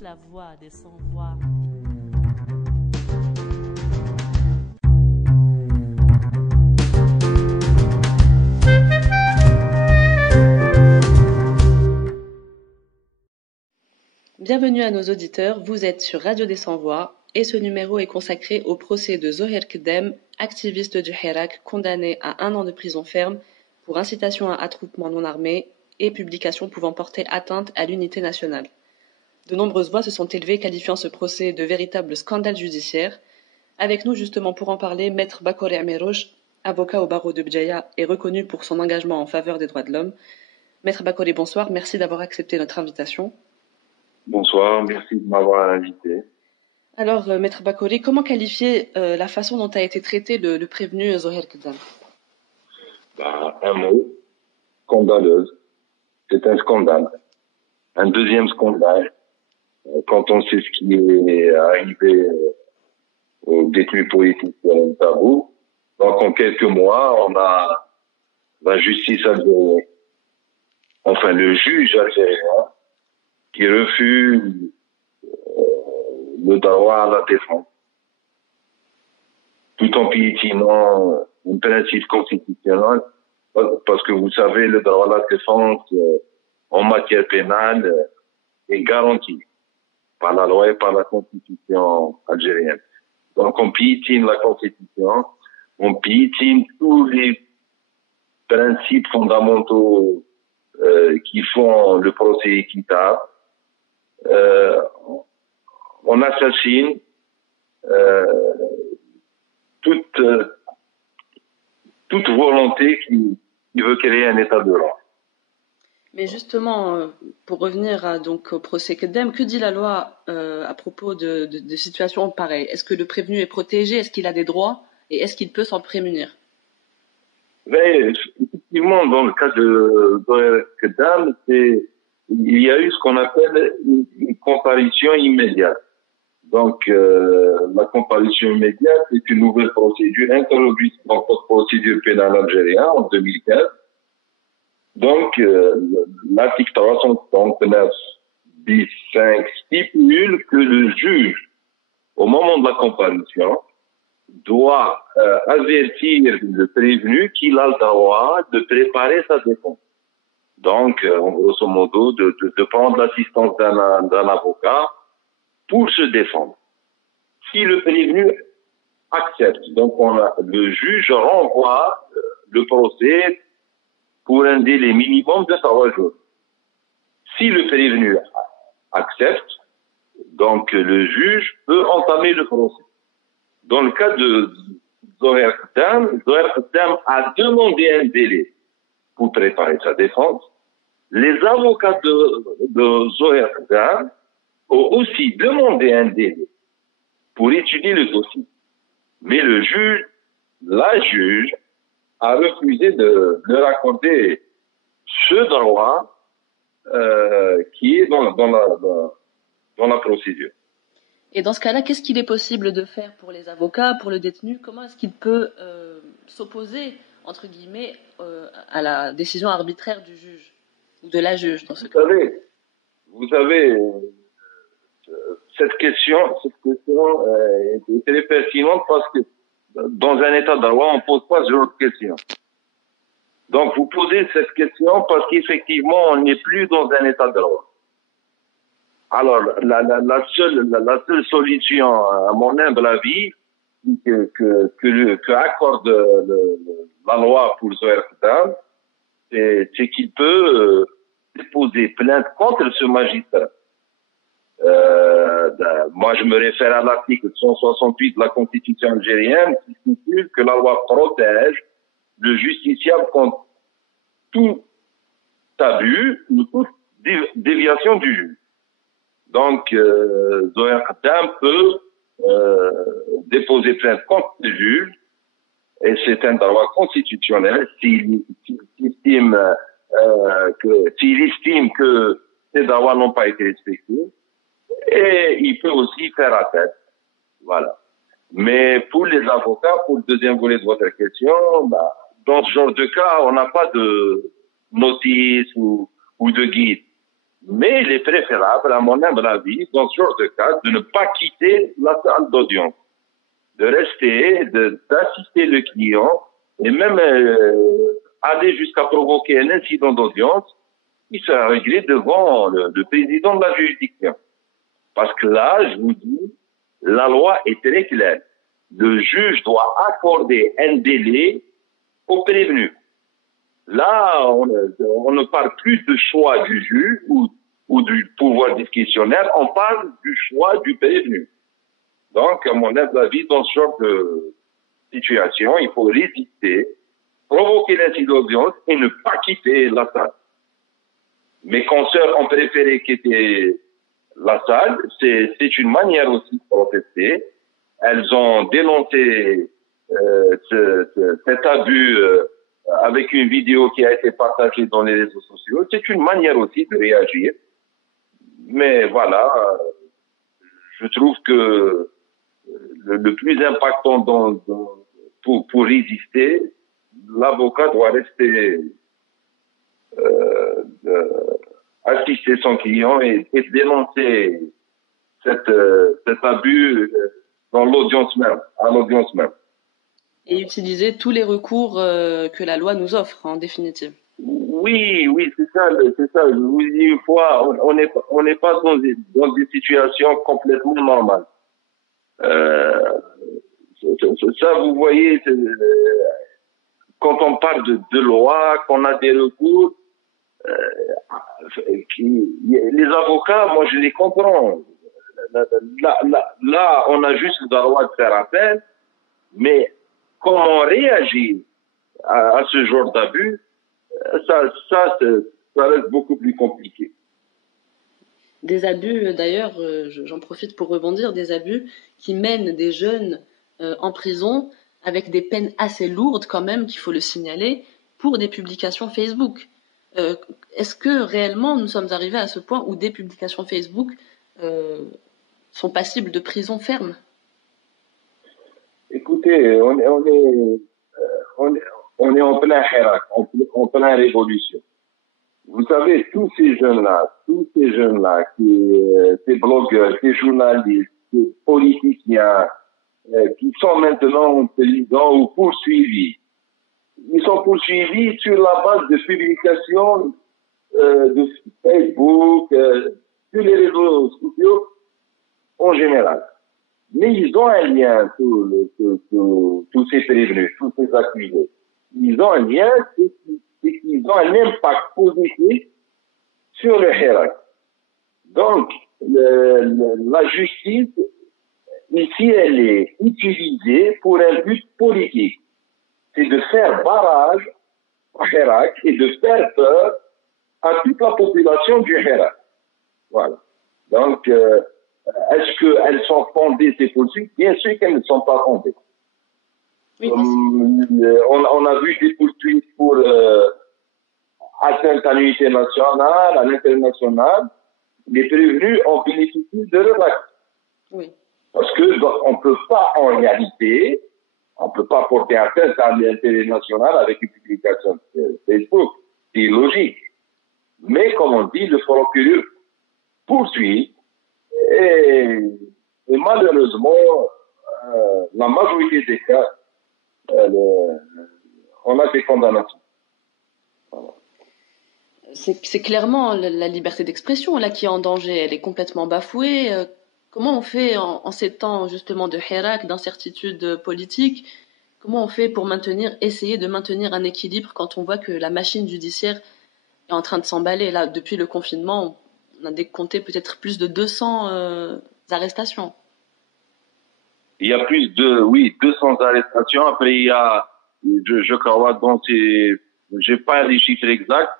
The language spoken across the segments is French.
tous la voix des sans-voix. Bienvenue à nos auditeurs, vous êtes sur Radio des Sans-Voix et ce numéro est consacré au procès de Zoher Kdem, activiste du Hirak condamné à 1 an de prison ferme pour incitation à attroupement non armé et publication pouvant porter atteinte à l'unité nationale. De nombreuses voix se sont élevées qualifiant ce procès de véritable scandale judiciaire. Avec nous justement pour en parler, Maître Bakori Amirouche, avocat au barreau de Bdjaya et reconnu pour son engagement en faveur des droits de l'homme. Maître Bakori, bonsoir, merci d'avoir accepté notre invitation. Bonsoir, merci de m'avoir invité. Alors, Maître Bakori, comment qualifier la façon dont a été traité le prévenu Zoher Kdem? Un mot, scandaleuse. C'est un scandale. Un deuxième scandale. Quand on sait ce qui est arrivé aux détenus politiques de Tabou. Donc, en quelques mois, on a la justice algérienne, enfin le juge algérien, qui refuse le droit à la défense, tout en piétinant un principe constitutionnel, parce que vous savez, le droit à la défense en matière pénale est garanti par la loi et par la constitution algérienne. Donc on piétine la constitution, on piétine tous les principes fondamentaux qui font le procès équitable. On assassine toute volonté qui veut créer un état de droit. Mais justement, pour revenir donc au procès Kdem, que dit la loi à propos de situations pareilles? Est-ce que le prévenu est protégé? Est-ce qu'il a des droits? Et est-ce qu'il peut s'en prémunir? Mais effectivement, dans le cas de Kdem, il y a eu ce qu'on appelle une comparution immédiate. Donc, la comparution immédiate est une nouvelle procédure introduite dans le code procédure pénale algérien en 2015. Donc, l'article 339 bis 5 stipule que le juge, au moment de la comparution, doit avertir le prévenu qu'il a le droit de préparer sa défense. Donc, en grosso modo, de prendre l'assistance d'un avocat pour se défendre. Si le prévenu accepte, donc le juge renvoie le procès pour un délai minimum de 3 jours. Si le prévenu accepte, donc le juge peut entamer le procès. Dans le cas de Zoher Kdem a demandé un délai pour préparer sa défense. Les avocats de Zoher Kdem ont aussi demandé un délai pour étudier le dossier. Mais la juge, a refusé de leur accorder ce droit qui est dans la procédure. Et dans ce cas-là, qu'est-ce qu'il est possible de faire pour les avocats, pour le détenu? Comment est-ce qu'il peut s'opposer, entre guillemets, à la décision arbitraire du juge ou de la juge dans ce cas? Vous savez, cette question est très pertinente parce que dans un état de droit, on ne pose pas ce genre de question. Donc, vous posez cette question parce qu'effectivement, on n'est plus dans un état de droit. Alors, la seule solution, à mon humble avis, que accorde la loi pour Zoher Kdem, c'est qu'il peut déposer plainte contre ce magistrat. Moi, je me réfère à l'article 168 de la Constitution algérienne qui stipule que la loi protège le justiciable contre tout abus ou toute déviation du juge. Donc, Zoher Kdem peut déposer plainte contre le juge et c'est un droit constitutionnel s'il estime que ces droits n'ont pas été respectés. Et il peut aussi faire appel. Voilà. Mais pour les avocats, pour le deuxième volet de votre question, dans ce genre de cas, on n'a pas de notice ou de guide. Mais il est préférable, à mon humble avis, dans ce genre de cas, de ne pas quitter la salle d'audience, de rester, d'assister le client et même aller jusqu'à provoquer un incident d'audience qui sera réglé devant le président de la juridiction. Parce que là, je vous dis, la loi est très claire. Le juge doit accorder un délai au prévenu. Là, on ne parle plus de choix du juge ou du pouvoir discrétionnaire, on parle du choix du prévenu. Donc, à mon avis, dans ce genre de situation, il faut résister, provoquer l'incident d'audience et ne pas quitter la salle. Mes consoeurs ont préféré quitter la salle. C'est une manière aussi de protester. Elles ont dénoncé cet abus avec une vidéo qui a été partagée dans les réseaux sociaux. C'est une manière aussi de réagir. Mais voilà, je trouve que le plus impactant pour résister, l'avocat doit rester assister son client et dénoncer cet abus dans l'audience même, à l'audience même. Et utiliser tous les recours que la loi nous offre, en définitive. Oui, c'est ça. Je vous dis une fois, on n'est pas dans des situations complètement normales. Ça, vous voyez, quand on parle de loi, qu'on a des recours, les avocats, moi je les comprends. Là, on a juste le droit de faire appel, mais comment réagir à ce genre d'abus, ça reste beaucoup plus compliqué. Des abus, d'ailleurs, j'en profite pour rebondir, des abus qui mènent des jeunes en prison avec des peines assez lourdes quand même, qu'il faut le signaler, pour des publications Facebook. Est-ce que réellement nous sommes arrivés à ce point où des publications Facebook sont passibles de prison ferme? Écoutez, on est en plein Hirak, en plein révolution. Vous savez, tous ces jeunes-là, ces blogueurs, ces journalistes, ces politiciens, qui sont maintenant en prison ou poursuivis, ils sont poursuivis sur la base de publications de Facebook, sur les réseaux sociaux en général. Mais ils ont un lien, tous ces prévenus, tous ces accusés. Ils ont un lien, c'est qu'ils ont un impact positif sur le Hirak. Donc, la justice, ici, elle est utilisée pour un but politique. C'est de faire barrage au Hirak et de faire peur à toute la population du Hirak. Voilà. Donc, est-ce qu'elles sont fondées, ces poursuites? Bien sûr qu'elles ne sont pas fondées. Oui, on a vu des poursuites pour atteinte à l'unité nationale, à l'international. Les prévenus ont bénéficié de relax. oui. Parce que on peut pas, en réalité, on peut pas porter atteinte à l'intérêt national avec une publication Facebook. C'est logique. Mais, comme on dit, le procureur poursuit et malheureusement, la majorité des cas, on a des condamnations. Voilà. C'est clairement la liberté d'expression là qui est en danger. Elle est complètement bafouée. Comment on fait en ces temps justement de hirak, d'incertitude politique? Comment on fait pour essayer de maintenir un équilibre quand on voit que la machine judiciaire est en train de s'emballer? Là, depuis le confinement, on a décompté peut-être plus de 200 arrestations. Il y a plus de 200 arrestations. Après, il y a, je crois, donc j'ai pas les chiffres exacts,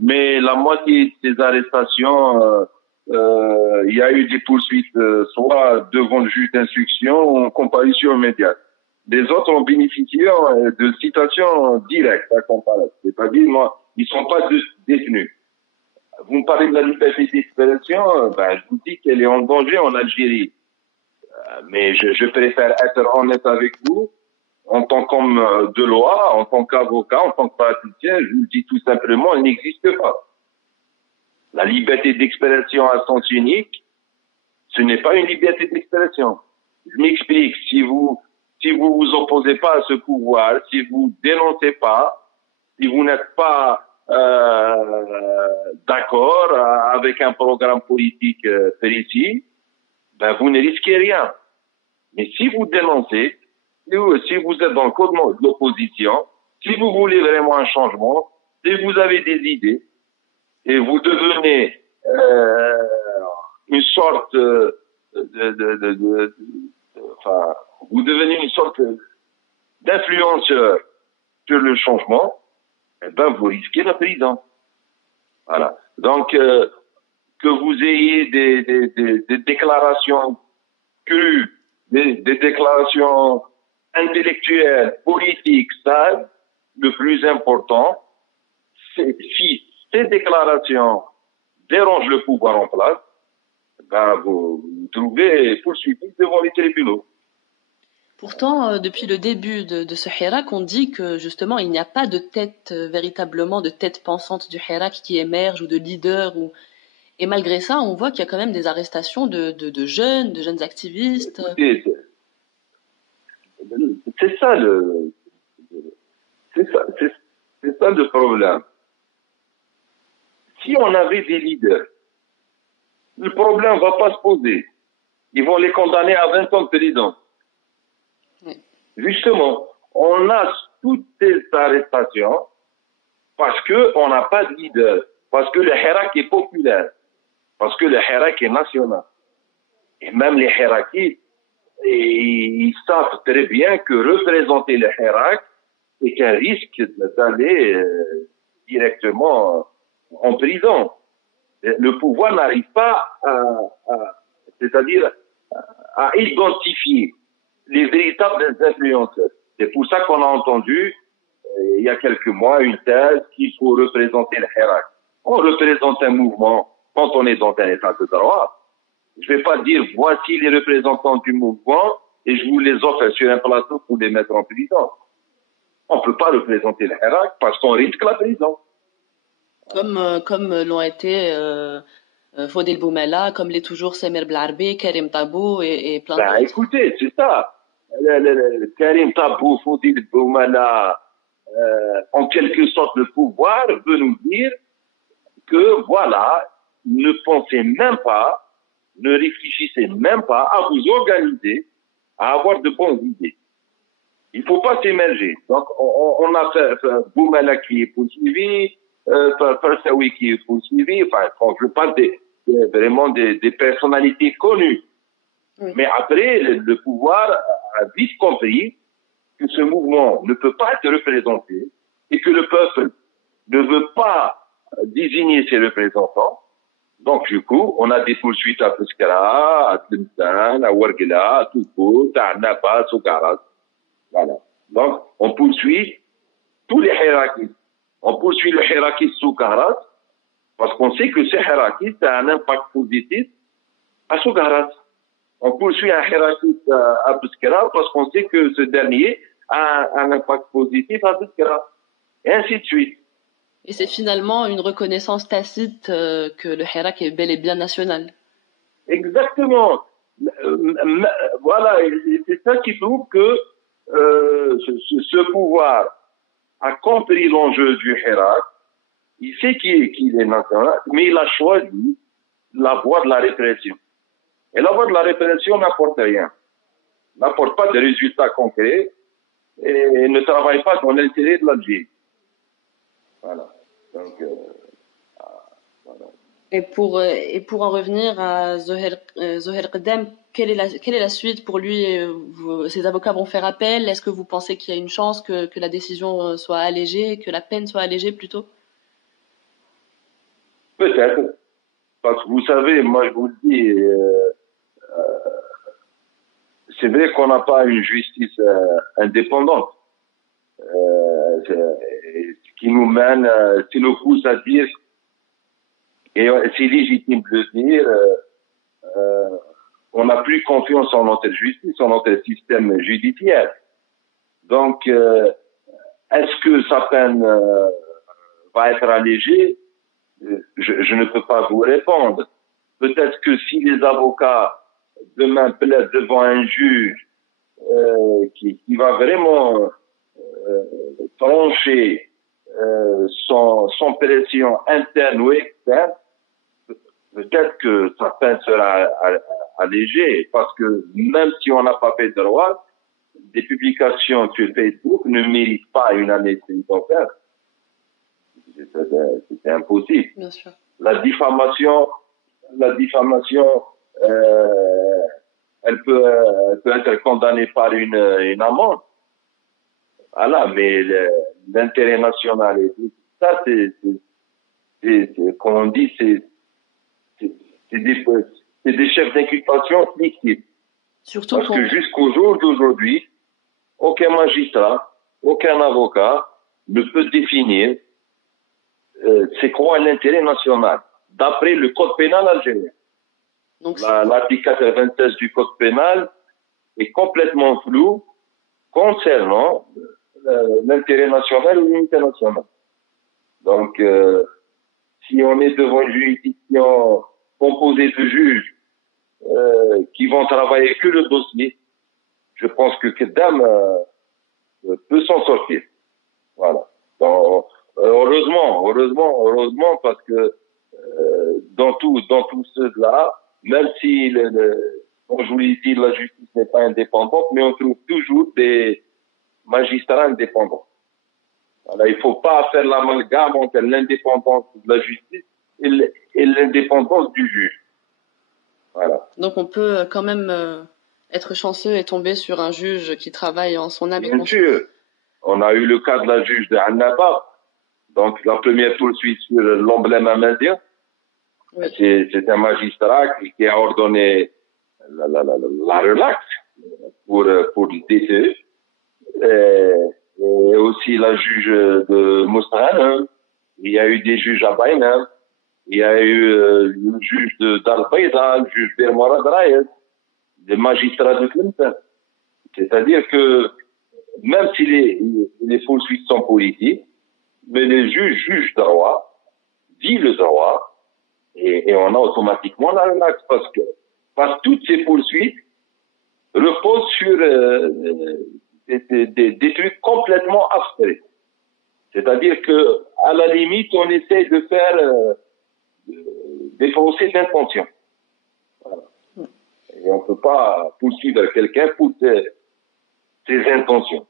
mais la moitié de ces arrestations, il y a eu des poursuites, soit devant le juge d'instruction ou en comparution immédiate. Les autres ont bénéficié de citations directes à comparaître. C'est-à-dire, ils sont pas détenus. Vous me parlez de la liberté d'expression, je vous dis qu'elle est en danger en Algérie. Mais je préfère être honnête avec vous. En tant qu'homme de loi, en tant qu'avocat, en tant que praticien, je vous dis tout simplement, elle n'existe pas. La liberté d'expression à sens unique, ce n'est pas une liberté d'expression. Je m'explique. Si vous opposez pas à ce pouvoir, si vous dénoncez pas, si vous n'êtes pas d'accord avec un programme politique précis, ben vous ne risquez rien. Mais si vous dénoncez, si vous êtes dans le code de l'opposition, si vous voulez vraiment un changement, si vous avez des idées, et vous devenez une sorte enfin, vous devenez une sorte d'influenceur sur le changement, eh ben vous risquez la prison. Voilà. Donc que vous ayez des déclarations crues, des déclarations intellectuelles, politiques, ça, le plus important, c'est si ces déclarations dérangent le pouvoir en place, ben vous trouvez poursuivi devant les tribunaux. Pourtant, depuis le début de ce Hirak, on dit que justement, il n'y a pas de tête, véritablement de tête pensante du Hirak qui émerge ou de leader. Et malgré ça, on voit qu'il y a quand même des arrestations de jeunes activistes. Écoutez, c'est ça c'est ça le problème. Si on avait des leaders, le problème va pas se poser. Ils vont les condamner à 20 ans de prison. Oui. Justement, on a toutes ces arrestations parce que on n'a pas de leader, parce que le Hirak est populaire, parce que le Hirak est national. Et même les Hirakis, ils savent très bien que représenter le Hirak est un risque d'aller directement en prison. Le pouvoir n'arrive pas c'est-à-dire à identifier les véritables influenceurs. C'est pour ça qu'on a entendu il y a quelques mois une thèse qu'il faut représenter le Hirak. On représente un mouvement quand on est dans un état de droit. Je ne vais pas dire voici les représentants du mouvement et je vous les offre sur un plateau pour les mettre en prison. On ne peut pas représenter le Hirak parce qu'on risque la prison. Comme l'ont été Fodil Boumela, comme l'est toujours Samir Blarbi, Karim Tabou et plein d'autres. Écoutez, c'est ça. Karim Tabou, Fodil Boumela, en quelque sorte, le pouvoir veut nous dire que voilà, ne pensez même pas, ne réfléchissez même pas à vous organiser, à avoir de bonnes idées. Il ne faut pas s'émerger. Donc, on a fait Boumela qui est poursuivi, Farsaoui qui est poursuivi, enfin, quand je parle vraiment des personnalités connues. Oui. Mais après, le pouvoir a vite compris que ce mouvement ne peut pas être représenté et que le peuple ne veut pas désigner ses représentants. Donc, du coup, on a des poursuites à Pescara, à Tlemcen, à Ouargla, à Toukout, à Napa, à Soukarat. Voilà. Donc, on poursuit tous les Hirakis. On poursuit le Hirakis Soukarat parce qu'on sait que ce Hirakis a un impact positif à Soukarat. On poursuit un Hirakis à Pescara parce qu'on sait que ce dernier a un impact positif à Pescara. Et ainsi de suite. Et c'est finalement une reconnaissance tacite que le Hirak est bel et bien national. Exactement. Voilà, c'est ça qui prouve que ce pouvoir a compris l'enjeu du Hirak. Il sait qu'il est national, mais il a choisi la voie de la répression. Et la voie de la répression n'apporte rien. N'apporte pas de résultats concrets et ne travaille pas dans l'intérêt de l'Algérie. Voilà. Donc, voilà. Et pour en revenir à Zoher Qadem, quelle est la suite pour lui? Ses avocats vont faire appel. Est-ce que vous pensez qu'il y a une chance que la décision soit allégée, que la peine soit allégée plutôt? Peut-être. Parce que vous savez, moi je vous le dis, c'est vrai qu'on n'a pas une justice indépendante. Ce qui nous mène, qui nous pousse à dire, et c'est légitime de le dire, on n'a plus confiance en notre justice, en notre système judiciaire. Donc, est-ce que sa peine va être allégée? je ne peux pas vous répondre. Peut-être que si les avocats demain plaident devant un juge qui va vraiment trancher sans pression interne ou externe, peut-être que sa peine sera allégée, parce que même si on n'a pas fait de droit, des publications sur Facebook ne méritent pas une amnistie d'enfer. C'est impossible. Bien sûr. La diffamation, elle peut être condamnée par une amende. Voilà, mais l'intérêt national et tout ça, comme on dit, c'est des chefs d'inculpation fictifs. Surtout parce que jusqu'au jour d'aujourd'hui, aucun magistrat, aucun avocat ne peut définir c'est quoi l'intérêt national, d'après le code pénal algérien. L'article 96 du code pénal est complètement flou concernant l'intérêt national ou l'unité nationale. Donc, si on est devant une juridiction composée de juges qui vont travailler que le dossier, je pense que Keddam peut s'en sortir. Voilà. Donc, heureusement, parce que dans tout cela, même si comme je vous l'ai dit, la justice n'est pas indépendante, mais on trouve toujours des magistrats indépendants. Voilà, il ne faut pas faire l'amalgame entre l'indépendance de la justice et l'indépendance du juge. Voilà. Donc on peut quand même être chanceux et tomber sur un juge qui travaille en son âme et conscience. Bien sûr. On a eu le cas de la juge de Annaba, donc la première poursuite sur l'emblème amazien. Oui. C'est un magistrat qui a ordonné la relaxe pour le DCE. Et aussi la juge de Moustahane. Il y a eu des juges à Baïnem. Il y a eu le juge d'Al-Baïda, le juge d'Ermora Draïs, des magistrats de Clinton. C'est-à-dire que même si les poursuites sont politiques, mais les juges jugent droit, disent le droit, et on a automatiquement la relaxe parce que toutes ces poursuites reposent sur des trucs complètement abstraits. C'est-à-dire que à la limite, on essaie de faire des procès d'intention. Voilà. Et on ne peut pas poursuivre quelqu'un pour ses intentions.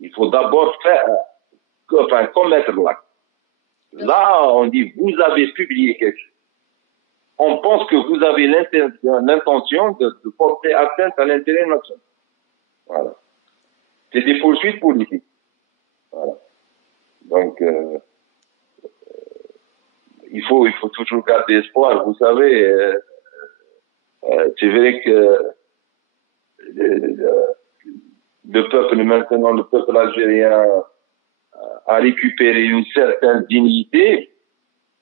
Il faut d'abord commettre l'acte. Là, on dit, vous avez publié quelque chose. On pense que vous avez l'intention de porter atteinte à l'intérêt national. Voilà. C'est des poursuites politiques. Voilà. Donc, il faut toujours garder espoir. Vous savez, c'est vrai que le peuple algérien a récupéré une certaine dignité,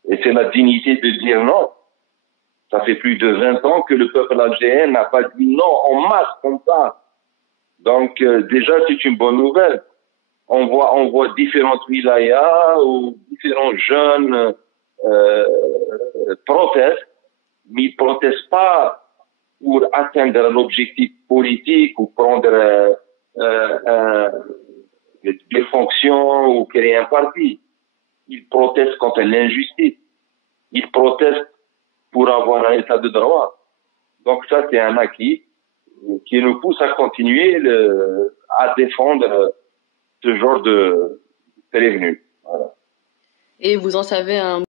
et c'est la dignité de dire non. Ça fait plus de 20 ans que le peuple algérien n'a pas dit non en masse comme ça. Donc déjà c'est une bonne nouvelle. On voit différentes wilayas où différents jeunes protestent, mais ils protestent pas pour atteindre un objectif politique ou prendre des fonctions ou créer un parti. Ils protestent contre l'injustice. Ils protestent pour avoir un état de droit. Donc ça, c'est un acquis qui nous pousse à continuer à défendre ce genre de prévenus. Voilà. Et vous en savez un